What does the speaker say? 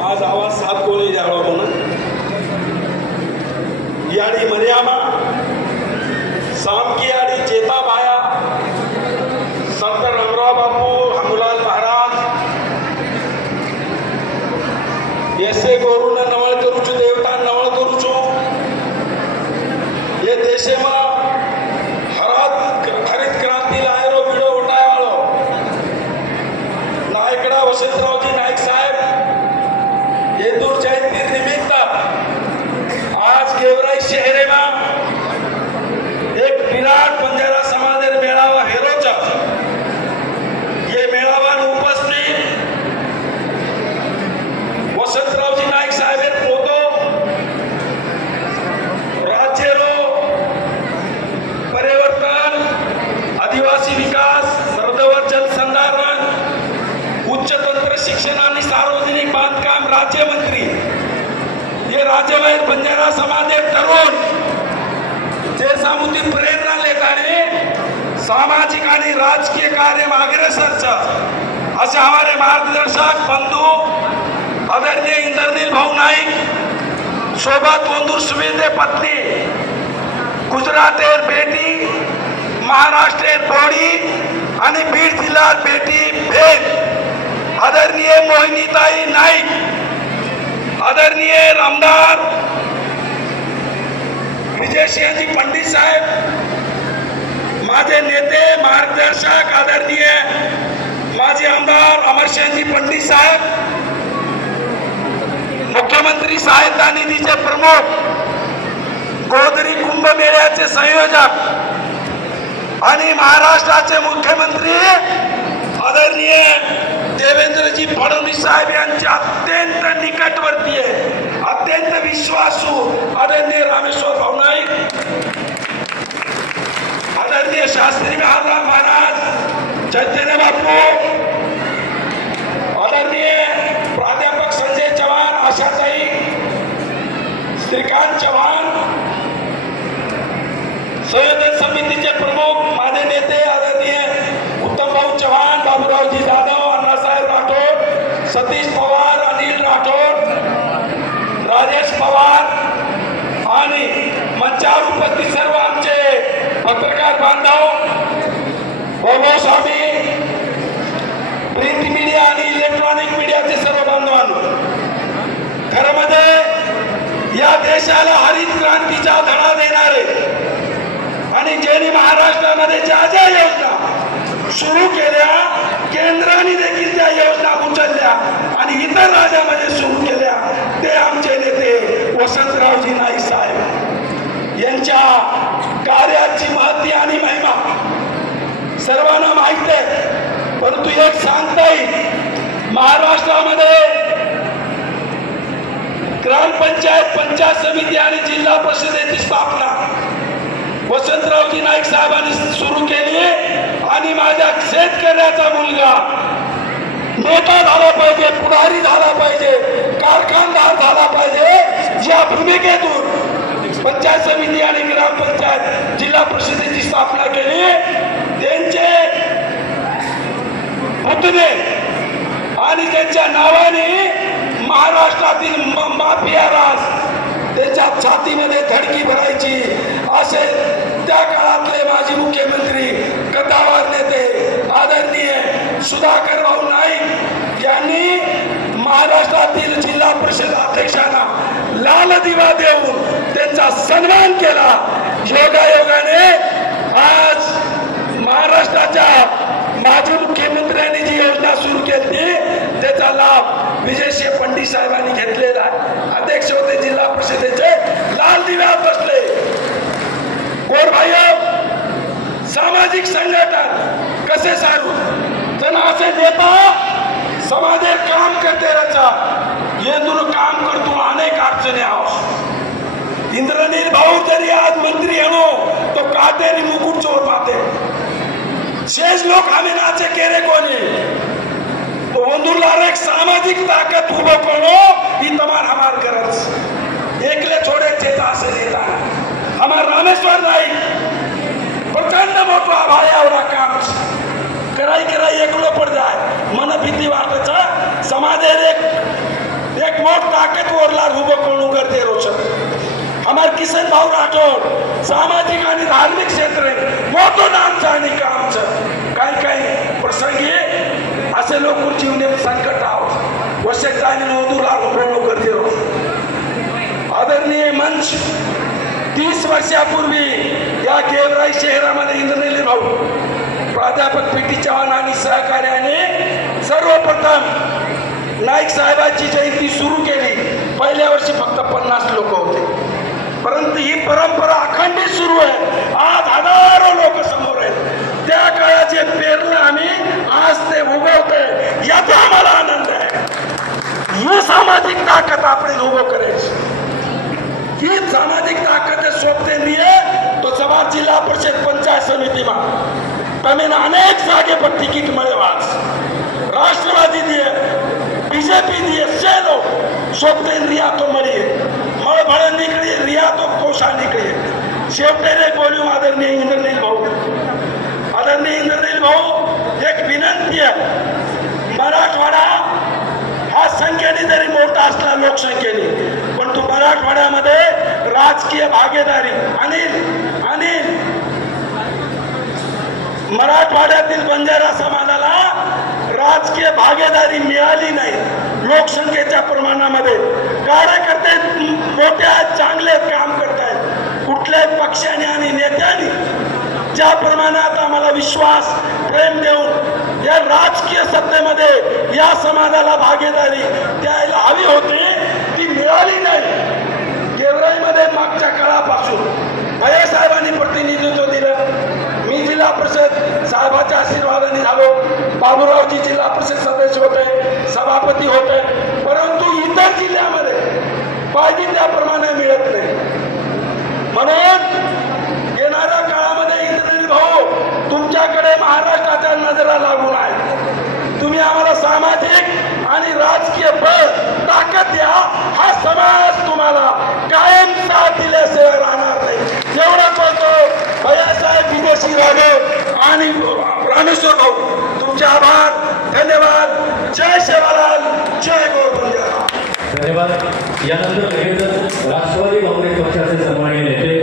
आज आवाज साथ कोणी द्यावा म्हणून याडी मर्यामा सामकी याडी चेता बाया संत रामराव बापू हनुलाल महाराज ऐसे गोरू ने नवल करू छु देवता नवल करू छु ये देशे में हरित क्रांति लायरो विडो उठाय वालो नायकडा वसंतरावजी नाईक साहेब ये दूर जयंती निमित्त आज गेवराई शहरे में एक विराट बंजारा समाज मेळावा हेरोचा ये मेळावा उपस्थित वसंतरावजी नाईक साहेब पोतो राज्यलो परिवर्तन आदिवासी विकास मर्दवर जल संधारण उच्च तंत्र शिक्षण आणि सार्वजनिक बांधकाम राज्यमंत्री ये राज्यवाहित बंजारा समाज तरुण जे सामुदायिक प्रेरणा लेताने सामाजिक आणि राजकीय कार्य में अग्रसर असे हमारे मार्गदर्शक बंधु आदरणीय इंद्रनील भाऊ नाईक सोबत वंदूर सुवेंद्र पत्नी गुजरातेर बेटी महाराष्ट्रेर बोडी आणि बीड जिल्हा बेटी भेट आदरणीय मोहिनीताई नाईक आदरणीय आमदार विजयसिंहजी पंडित साहेब माझे नेते मार्गदर्शक आदरणीय माजी आमदार अमरसिंहजी पंडित साहेब मुख्यमंत्री सहायता निधीचे प्रमुख गोदरी कुंभ मेळ्याचे संयोजक आणि महाराष्ट्राचे मुख्यमंत्री आदरणीय देवेंद्रजी फडणवीस साहेब यांच्या अत्यंत निकटवर्ती आहे अत्यंत विश्वासू आदरणीय रामेश्वर भाऊ नाईक आदरणीय शास्त्री महाराज महाराज चैतन्य बापू आदरणीय प्राध्यापक संजय चव्हाण आशाताई श्रीकांत चव्हाण संयोजन समितीचे प्रमुख माझे नेते आदरणीय उत्तम भाऊ चव्हाण बाबूरावजी जाधव अण्णासाहेब राठोड सतीश पवार अनिल राठोड राजेश पवार आणि मंचावर उपस्थित सर्व आमचे पत्रकार बांधव वैभव स्वामी प्रिंट मीडिया आणि इलेक्ट्रॉनिक मीडियाचे सर्व बांधवांनो खरं म्हणजे या देशाला हरित क्रांतीचा धडा देणारे आणि ज्यांनी महाराष्ट्रामध्ये ज्या ज्या योजना सुरू केल्या केंद्राने देखील त्या योजना उचलल्या आणि इतर राज्यामध्ये सुरू केल्या ते आमचे नेते वसंतरावजी नाईक साहेब यांच्या कार्याची महती आणि महिमा सर्वांना माहिती आहे परंतु एक सांगता येईल महाराष्ट्रामध्ये ग्रामपंचायत पंचायत समिती आणि जिल्हा परिषदेची स्थापना वसंतरावजी नाईक साहेबांनी सुरू केली आणि माझ्या शेतकऱ्याचा मुलगा नेता झाला पाहिजे पुढारी झाला पाहिजे कारखानदार झाला पाहिजे या भूमिकेतून पंचायत समिती आणि ग्रामपंचायत जिल्हा परिषदेची स्थापना केली त्यांचे पुतणे आणि त्यांच्या नावाने महाराष्ट्रातील माफिया राज त्यांच्या छातीमध्ये धडकी भरायची असे त्या काळातले माजी मुख्यमंत्री कथावार नेते आदरणीय सुधाकर भाऊ नाईक यांनी महाराष्ट्रातील जिल्हा परिषद अध्यक्षांना लाल दिवा देऊन त्यांचा सन्मान केला योगायोगाने आज महाराष्ट्राच्या माजी मुख्यमंत्र्यांनी जी योजना सुरू केली त्याचा लाभ विजयसिंह पंडित साहेबांनी घेतलेला अध्यक्ष होते जिल्हा परिषदेचे लाल दिव्यात बसले गोरभाई सामाजिक संघटन कसे सारू जना असे नेता समाजे काम करते रचा ये दूर काम करतो अनेक अडचणी आहोत इंद्रनील भाऊ जरी आज मंत्री हणो तो काटेरी मुकुट चोर पाते शेष लोग हमें नाचे केरे कोने तो वंदुरलार एक सामाजिक ताकत उभो करो ही तमार हमार गरज एकले छोड़े चेता से देता हमार रामेश्वर नाईक प्रचंड मोठो आभाळ्यावरा काम कराई कराई एकलो पड़ जाए मन भीती वाटचा समाज एक जिला उभो करणं गरजेचं છે। हमारे किशन भाऊ राठोड सामाजिक आणि धार्मिक क्षेत्र मोठं नामचं आणि काम છે। काही काही प्रसंगी असे लोक जीवने संकट आहोत वशे जाणे नोंदूला उभं गरजेचं। आदरणीय मंच 30 वर्षापूर्वी या गेवराई शहरामध्ये इंद्रनील भाऊ प्राध्यापक पी.टी. चव्हाण आणि सहकार्याने सर्वप्रथम नाईक साहेबांची जयंती सुरू केली। पहिल्या वर्षी फक्त 50 लोक होते, परंतु ही परंपरा अखंडित सुरू आहे। आज हजारो लोक समोर आहेत। त्या काळाचे पेरलं आम्ही आज ते उगवतंय याचा आम्हाला आनंद आहे। ही सामाजिक ताकद आपण उभं करायची। ही सामाजिक ताकद सोबतेंद्रीय तो जवाहर जिल्हा परिषद पंचायत समितीમાં તમે અનેક જાગે પર ટિકિટ મળે વાસ રાષ્ટ્રવાદી દીએ બીજેપી દીએ સેલો સોબતેન રિયા તો મળીએ મળ ભળ નીકળી રિયા તો કોષા નીકળી शेवटेने बोलू आदरणीय इंद्रनील भाऊ एक विनंती आहे। मराठवाडा हा संख्येने जरी मोठा असला लोकसंख्येने पण तो मराठवाड्यामध्ये राजकीय भागीदारी आणि मराठवाड्यातील बंजारा समाजाला राजकीय भागीदारी मिळाली नाही। लोकसंख्येच्या प्रमाणामध्ये कार्यकर्ते मोठे चांगले काम करतायत। कुठल्याही पक्षाने आणि नेत्यांनी ज्या प्रमाणात आम्हाला विश्वास प्रेम देऊन या राजकीय सत्तेमध्ये या समाजाला भागीदारी द्यायला हवी होती ती मिळाली नाही। गेवराईमध्ये मागच्या काळापासून भैया साहेबांनी प्रतिनिधित्व दिलं। मी जिल्हा परिषद साहेबांच्या आशीर्वादाने झालो। बाबूरावजी जिल्हा परिषद सदस्य होते, सभापती होते, परंतु इतर जिल्ह्यामध्ये पाहिजे त्याप्रमाणे मिळत नाही। म्हणून येणाऱ्या काळामध्ये इंद्रनील भाऊ तुमच्याकडे महाराष्ट्राच्या नजरा लागून आहे। तुम्ही आम्हाला सामाजिक आणि राजकीय बळ ताकद द्या। हा समाज तुम्हाला कायम साथ दिल्याशिवाय राहणार नाही। एवढं बोलतो भैयासाहेब विदेशी राघव आणि रामेश्वर भाऊ तुमचे आभार, धन्यवाद। जय सेवालाल, जय गोविंद। धन्यवाद। यानंतर राष्ट्रवादी काँग्रेस पक्षाचे सन्माननीय नेते